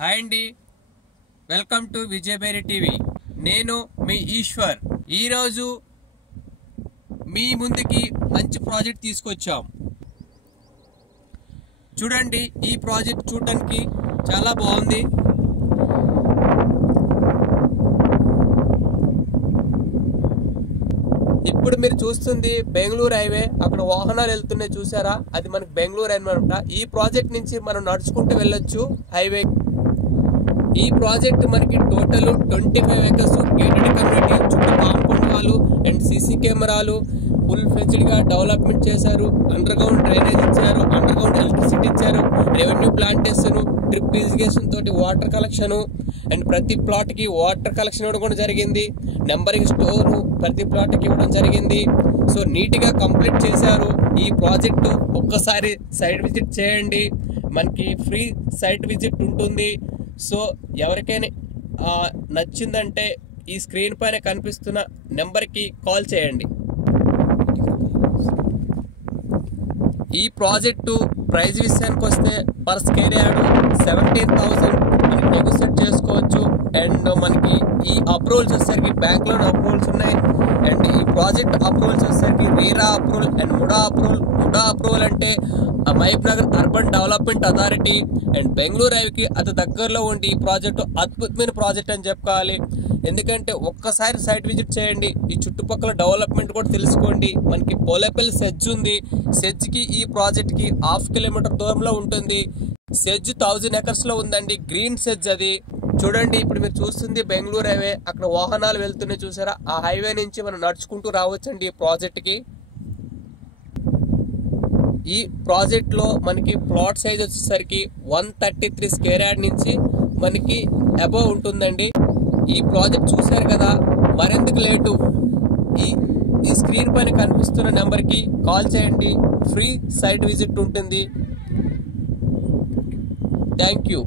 Hi అండి, welcome to విజయబేరి TV. నేను మీ ఈశ్వర్. ఈరోజు మీ ముందుకి మంచి ప్రాజెక్ట్ తీసుకొచ్చాం. చూడండి, ఈ ప్రాజెక్ట్ చూడడానికి చాలా బాగుంది. ఇప్పుడు మీరు చూస్తుంది బెంగళూరు హైవే. అక్కడ వాహనాలు వెళ్తున్నాయి, చూసారా? అది మనకి బెంగళూరు అనమాట. ఈ ప్రాజెక్ట్ నుంచి మనం నడుచుకుంటూ వెళ్ళొచ్చు హైవే. ఈ ప్రాజెక్ట్ మనకి టోటల్ 25 ఎకర్స్ గేటెడ్ కమ్యూనిటీ, చుట్టూ కాంపౌండ్ వాల్ అండ్ సీసీ కెమెరాలు, ఫుల్ ఫ్లెడ్జ్డ్ గా డెవలప్మెంట్ చేశారు. అండర్ గ్రౌండ్ డ్రైనేజ్ ఇచ్చారు, అండర్ గ్రౌండ్ ఎలక్ట్రిసిటీ ఇచ్చారు, రెవెన్యూ ప్లాంటేషన్, డ్రిప్ ఇరిగేషన్ తోటి వాటర్ కలెక్షన్ అండ్ ప్రతి ప్లాట్ కి వాటర్ కలెక్షన్ ఇవ్వడం కూడా జరిగింది. నెంబరింగ్ స్టోర్ ప్రతి ప్లాట్ కి ఇవ్వడం జరిగింది. సో నీట్ గా కంప్లీట్ చేశారు. ఈ ప్రాజెక్టు ఒక్కసారి సైట్ విజిట్ చేయండి, మనకి ఫ్రీ సైట్ విజిట్ ఉంటుంది. సో ఎవరికైనా నచ్చిందంటే ఈ స్క్రీన్ పైన కనిపిస్తున్న నెంబర్కి కాల్ చేయండి. ఈ ప్రాజెక్టు ప్రైజ్ విషయానికి వస్తే పర్ స్క్వేర్ యార్డ్ 17,000 మనకి నెగోషియేట్ చేసుకోవచ్చు. అండ్ మనకి ఈ అప్రూవల్స్ వచ్చేసరికి బ్యాంక్ లోన్ అప్రూవల్స్ ఉన్నాయి. అండ్ ఈ ప్రాజెక్ట్ అప్రూవల్స్ వచ్చేసరికి RERA approval and MUDA approval. MUDA approval అంటే Mahabubnagar urban development authority and Bengaluru హైవేకి అతి దగ్గరలో ఉండి ఈ ప్రాజెక్టు అద్భుతమైన ప్రాజెక్ట్ అని చెప్పుకోవాలి. ఎందుకంటే ఒక్కసారి సైట్ విజిట్ చేయండి, ఈ చుట్టుపక్కల డెవలప్మెంట్ కూడా తెలుసుకోండి. మనకి పోలేపల్లి సెజ్ ఉంది. సెజ్కి ఈ ప్రాజెక్ట్కి 1/2 కిలోమీటర్ దూరంలో ఉంటుంది. సెజ్ 1000 ఎకర్స్ లో ఉందండి, గ్రీన్ సెజ్ అది. చూడండి, ఇప్పుడు మీరు చూస్తుంది బెంగళూరు హైవే. అక్కడ వాహనాలు వెళ్తున్నాయి, చూసారా? ఆ హైవే నుంచి మనం నడుచుకుంటూ రావచ్చండి ఈ ప్రాజెక్ట్ కి. ఈ ప్రాజెక్ట్ లో మనకి ప్లాట్ సైజ్ వచ్చేసరికి 133 స్క్వేర్ యార్డ్ నుంచి మనకి అబోవ్ ఉంటుందండి. ఈ ప్రాజెక్ట్ చూసారు కదా, మరెందుకు లేటు, ఈ స్క్రీన్ పైన కనిపిస్తున్న నెంబర్ కి కాల్ చేయండి. ఫ్రీ సైట్ విజిట్ ఉంటుంది. Thank you.